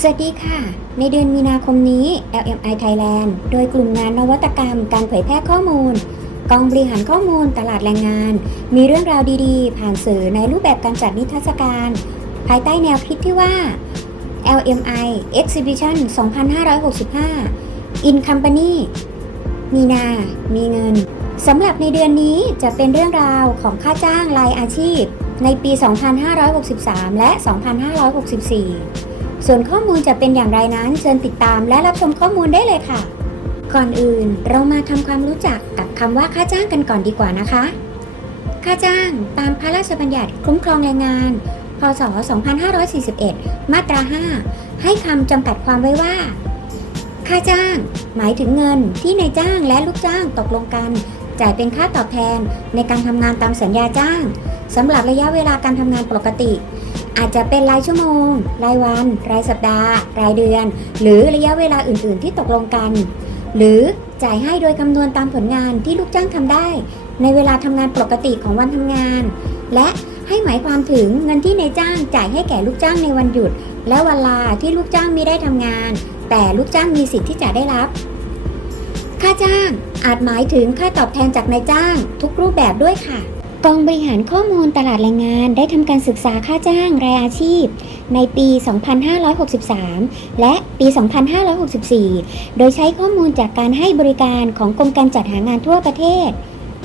สวัสดีค่ะ ในเดือนมีนาคมนี้ LMI Thailand โดยกลุ่มงานนวัตกรรม การเผยแพร่ข้อมูล กองบริหารข้อมูลตลาดแรงงาน มีเรื่องราวดีๆ ผ่านสื่อในรูปแบบการจัดนิทรรศการ ภายใต้แนวคิดที่ว่า LMI Exhibition 2565 In Company มีนา มีเงิน สำหรับในเดือนนี้จะเป็นเรื่องราวของค่าจ้างรายอาชีพ ในปี 2563 และ 2564 ส่วนข้อมูลจะเป็นอย่างไรนั้นเชิญติดตามและรับชมข้อมูลได้เลยค่ะ ก่อนอื่นเรามาทำความรู้จักกับคำว่าค่าจ้างกันก่อนดีกว่านะคะ ค่าจ้างตามพระราชบัญญัติคุ้มครองแรงงาน พศ 2541 มาตรา 5 ให้คำจำกัดความไว้ว่า ค่าจ้าง หมายถึงเงินที่นายจ้างและลูกจ้างตกลงกัน จ่ายเป็นค่าตอบแทนในการทำงานตามสัญญาจ้างสำหรับระยะเวลาการทำงานปกติ อาจจะเป็นรายชั่วโมง รายวัน รายสัปดาห์ รายเดือน หรือระยะเวลาอื่น ๆ ที่ตกลงกัน หรือจ่ายให้โดยคำนวณตามผลงานที่ลูกจ้างทำได้ ในเวลาทำงานปกติของวันทำงาน และให้หมายความถึงเงินที่นายจ้างจ่ายให้แก่ลูกจ้างในวันหยุด และเวลาที่ลูกจ้างไม่ได้ทำงาน แต่ลูกจ้างมีสิทธิ์ที่จะได้รับ ค่าจ้างอาจหมายถึงค่าตอบแทนจากนายจ้าง ทุกรูปแบบด้วยค่ะ กองบริหารข้อมูลตลาดแรงงานได้ทำการศึกษาค่าจ้างรายอาชีพ ในปี 2563 และปี 2564 โดยใช้ข้อมูลจากการให้บริการของกรมการจัดหางานทั่วประเทศ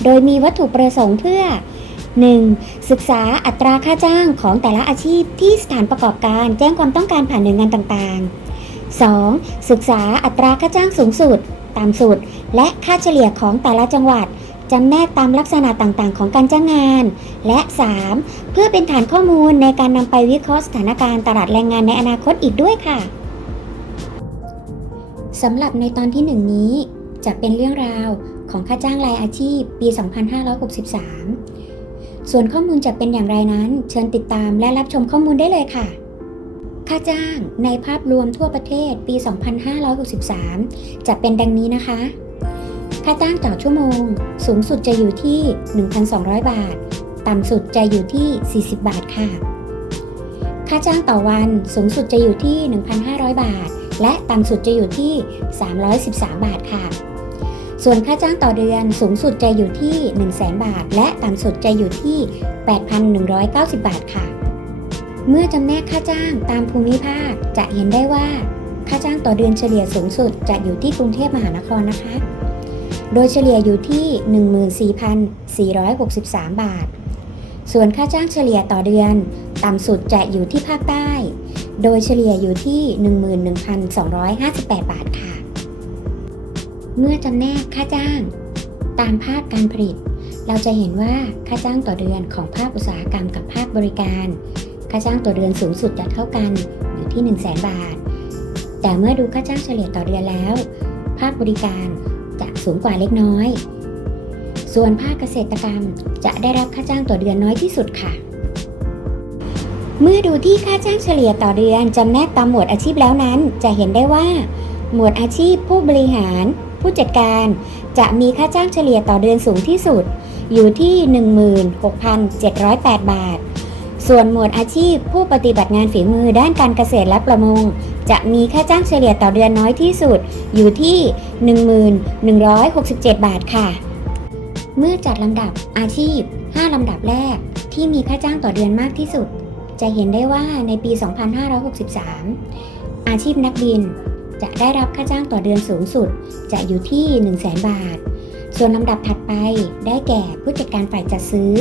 โดยมีวัตถุประสงค์เพื่อ 1. ศึกษาอัตราค่าจ้างของแต่ละอาชีพที่สถานประกอบการแจ้งความต้องการผ่านหน่วยงานต่างๆ 2. ศึกษาอัตราค่าจ้างสูงสุด ต่ำสุด และค่าเฉลี่ยของแต่ละจังหวัด จำแนกตามลักษณะต่างๆ ของการจ้างงาน และ 3. เพื่อเป็นฐานข้อมูลในการนำไปวิเคราะห์สถานการณ์ตลาดแรงงานในอนาคตอีกด้วยค่ะสำหรับในตอนที่ 1 นี้ จะเป็นเรื่องราวของค่าจ้างรายอาชีพปี 2563 ส่วนข้อมูลจะเป็นอย่างไรนั้น เชิญติดตามและรับชมข้อมูลได้เลยค่ะค่าจ้างในภาพรวมทั่วประเทศปี 2563 จะเป็นดังนี้นะคะ ค่าจ้างต่อชั่วโมง สูงสุดจะอยู่ที่ 1,200 บาท ต่ำสุดจะอยู่ที่ 40 บาทค่ะ ค่าจ้างต่อวันสูงสุดจะอยู่ที่ 1,500 บาท และต่ำสุดจะอยู่ที่ 313 บาทค่ะ ส่วนค่าจ้างต่อเดือนสูงสุดจะอยู่ที่ 100,000บาท และต่ำสุดจะอยู่ที่ 8,190 บาทค่ะ เมื่อจำแนกค่าจ้างตามภูมิภาคจะเห็นได้ว่าค่าจ้างต่อเดือนเฉลี่ยสูงสุดจะอยู่ที่กรุงเทพมหานครนะคะ โดยเฉลี่ยอยู่ที่ 14,463 บาท ส่วนค่าจ้างเฉลี่ยต่อเดือน ต่ำสุดจะอยู่ที่ภาคใต้ โดยเฉลี่ยอยู่ที่ 11,258 บาทค่ะ เมื่อจำแนกค่าจ้าง ตามภาคการผลิต เราจะเห็นว่าค่าจ้างต่อเดือนของภาคอุตสาหกรรมกับภาคบริการ ค่าจ้างต่อเดือนสูงสุดจะเท่ากันอยู่ที่ 1 0 0 0 0แบาท แต่เมื่อดูค่าจ้างเฉลี่ยต่อเดือนแล้ว ภาคบริการ จะสูงกว่าเล็กน้อย ส่วนภาคเกษตรกรรมจะได้รับค่าจ้างต่อเดือนน้อยที่สุดค่ะ เมื่อดูที่ค่าจ้างเฉลี่ยต่อเดือนจำแนกตามหมวดอาชีพแล้วนั้น จะเห็นได้ว่า หมวดอาชีพผู้บริหาร ผู้จัดการ จะมีค่าจ้างเฉลี่ยต่อเดือนสูงที่สุด อยู่ที่ 16,708 บาท ส่วนหมวดอาชีพผู้ปฏิบัติงานฝีมือด้านการเกษตรและประมง จะมีค่าจ้างเฉลี่ยต่อเดือนน้อยที่สุด อยู่ที่ 1167 บาทค่ะ เมื่อจัดลำดับอาชีพ 5 ลำดับแรกที่มีค่าจ้างต่อเดือนมากที่สุด จะเห็นได้ว่าในปี 2563 อาชีพนักบิน จะได้รับค่าจ้างต่อเดือนสูงสุด จะอยู่ที่ 100,000 บาท ส่วนลำดับถัดไปได้แก่ผู้จัดการฝ่ายจัดซื้อ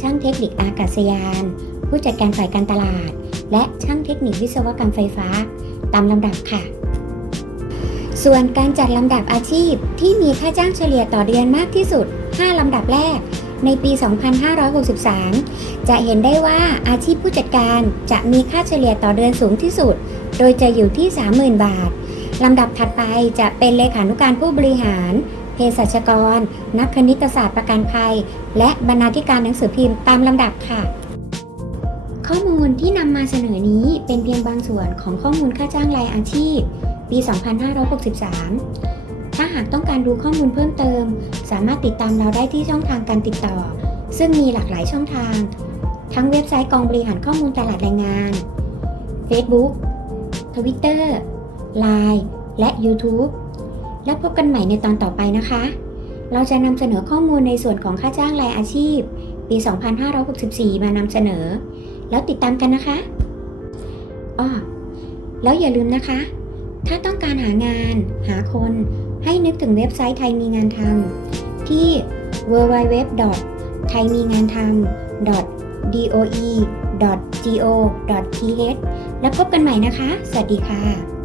ช่างเทคนิคอากาศยาน ผู้จัดการฝ่ายการตลาด และช่างเทคนิควิศวกรรมไฟฟ้า ตามลำดับค่ะ ส่วนการจัดลำดับอาชีพที่มีค่าจ้างเฉลี่ยต่อเดือนมากที่สุด 5 ลำดับแรก ในปี 2563 จะเห็นได้ว่าอาชีพผู้จัดการจะมีค่าเฉลี่ยต่อเดือนสูงที่สุด โดยจะอยู่ที่ 30,000 บาทลำดับถัดไปจะเป็นเลขานุการผู้บริหารเภสัชกร นักคณิตศาสตร์ประกันภัย และบรรณาธิการหนังสือพิมพ์ตามลำดับค่ะ ข้อมูลที่นำมาเสนอนี้เป็นเพียงบางส่วนของข้อมูลค่าจ้างรายอาชีพ ปี 2563 ถ้าหากต้องการดูข้อมูลเพิ่มเติม สามารถติดตามเราได้ที่ช่องทางการติดต่อ ซึ่งมีหลากหลายช่องทาง ทั้งเว็บไซต์กองบริหารข้อมูลตลาดแรงงาน Facebook Twitter Line และ YouTube แล้วพบกันใหม่ในตอนต่อไปนะคะ เราจะนำเสนอข้อมูลในส่วนของค่าจ้างรายอาชีพ ปี 2564 มานำเสนอ แล้วติดตามกันนะคะอ้อแล้วอย่าลืมนะคะ ถ้าต้องการหางานหาคนให้นึกถึงเว็บไซต์ไทยมีงานทำที่ www. ไทยมีงานทำ doe.go.th แล้วพบกันใหม่นะคะ สวัสดีค่ะ